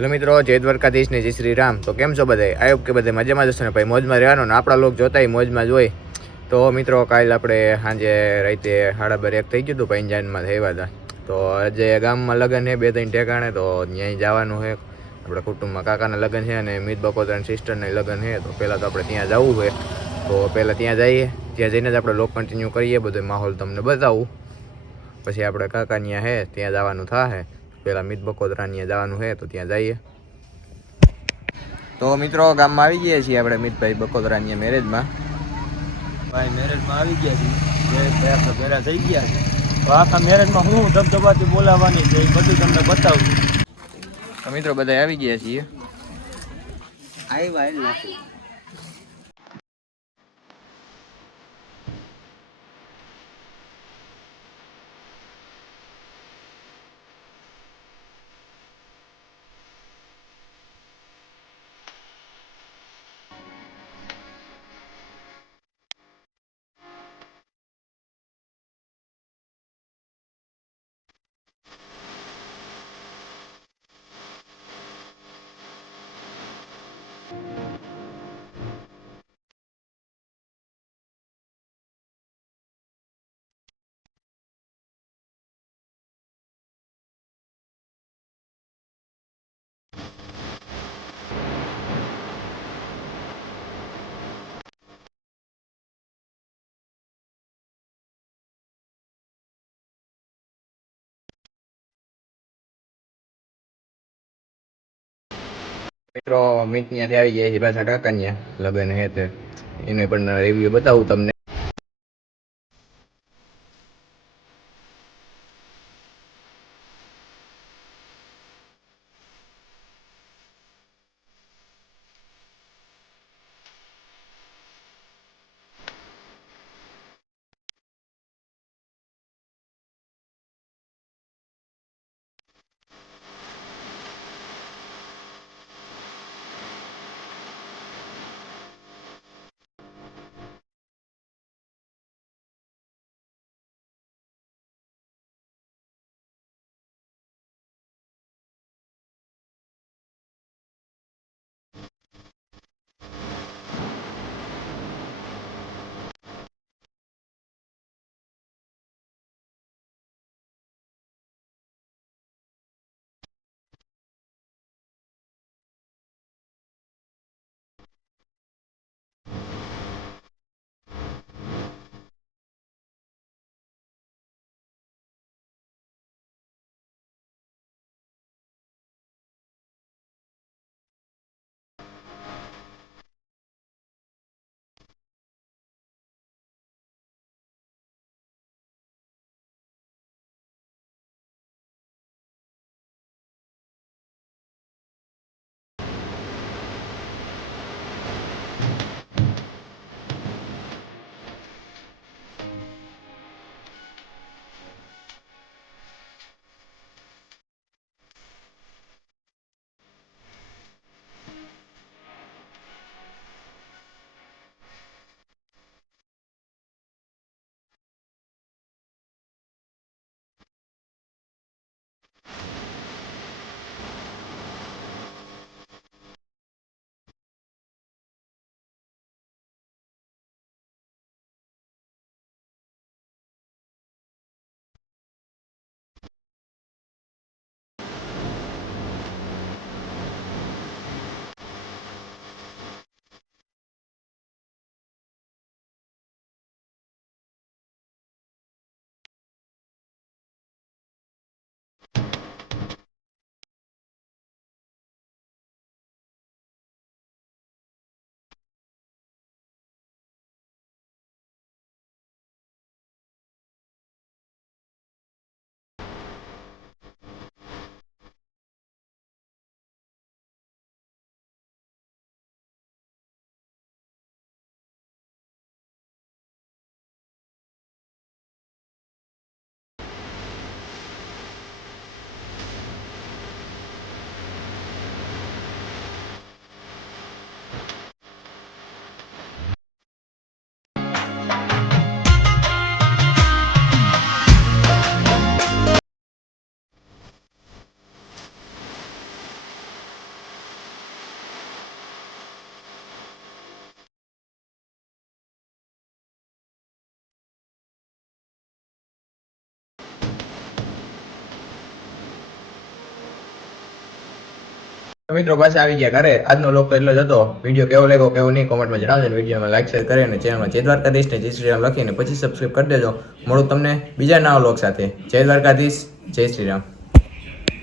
Hello મિત્રો, જય દ્વારકાધીશ ને જય શ્રી રામ. તો કેમ છો બધા? આયોગ કે બધા મજામાં જશો ને ભાઈ? મોજમાં રહેવાનો ને આપણા લોક જોતાય મોજમાં જ હોય. તો મિત્રો, કાલે આપણે સાંજે રાતે 12:30 થઈ ગયું હતું પંજાનમાં થયા હતા. તો આજે ગામમાં લગ્ન છે 2-3 ઠેકાણે, તો ત્યાં જવાનું છે. આપણા કુટુંબમાં કાકાના લગ્ન છે અને મિત બકોત્રાના સિસ્ટરના લગ્ન છે. તો પહેલાં તો આપણે ત્યાં જવું છે. તો પહેલાં ત્યાં જઈએ, ત્યાં જઈને જ આપણે લોક કન્ટિન્યુ કરીએ, બધો માહોલ તમને બતાવું. પછી આપણે કાકા ત્યાં છે ત્યાં જવાનું થાય. પહેલાં મિત બકોત્રા ત્યાં જવાનું છે, તો ત્યાં જઈએ. તો મિત્રો, ગામમાં આવી ગયા છીએ આપણે મિતભાઈ બકોત્રાની મેરેજમાં. ભાઈ મેરેજમાં આવી ગયા છીએ, આપણે ભેરા થઈ ગયા છે. તો આખા મેરેજમાં હું ધબધબાથી બોલાવવાની છે એ બધું તમને બતાવું. તો મિત્રો, બધા આવી ગયા છીએ. મિત્રો, મિત ત્યાંથી આવી ગયા છે પાછા કાકા ત્યાં લગ્ન છે તે એને પણ રિવ્યુ બતાવું તમને. તો મિત્રો પાછા આવી ગયા ઘરે. આજનો લોક તો એટલો જ હતો. વિડીયો કેવો લાગ્યો કેવો નહીં કોમેન્ટમાં જણાવજો ને વિડીયોમાં લાઈક શેર કરી અને ચેનલમાં જય દ્વારકાધીશ ને જય શ્રી રામ લખીને પછી સબસ્ક્રાઈબ કરી દેજો. મળું તમને બીજા નવા લોક સાથે. જય દ્વારકાધીશ, જય શ્રી રામ.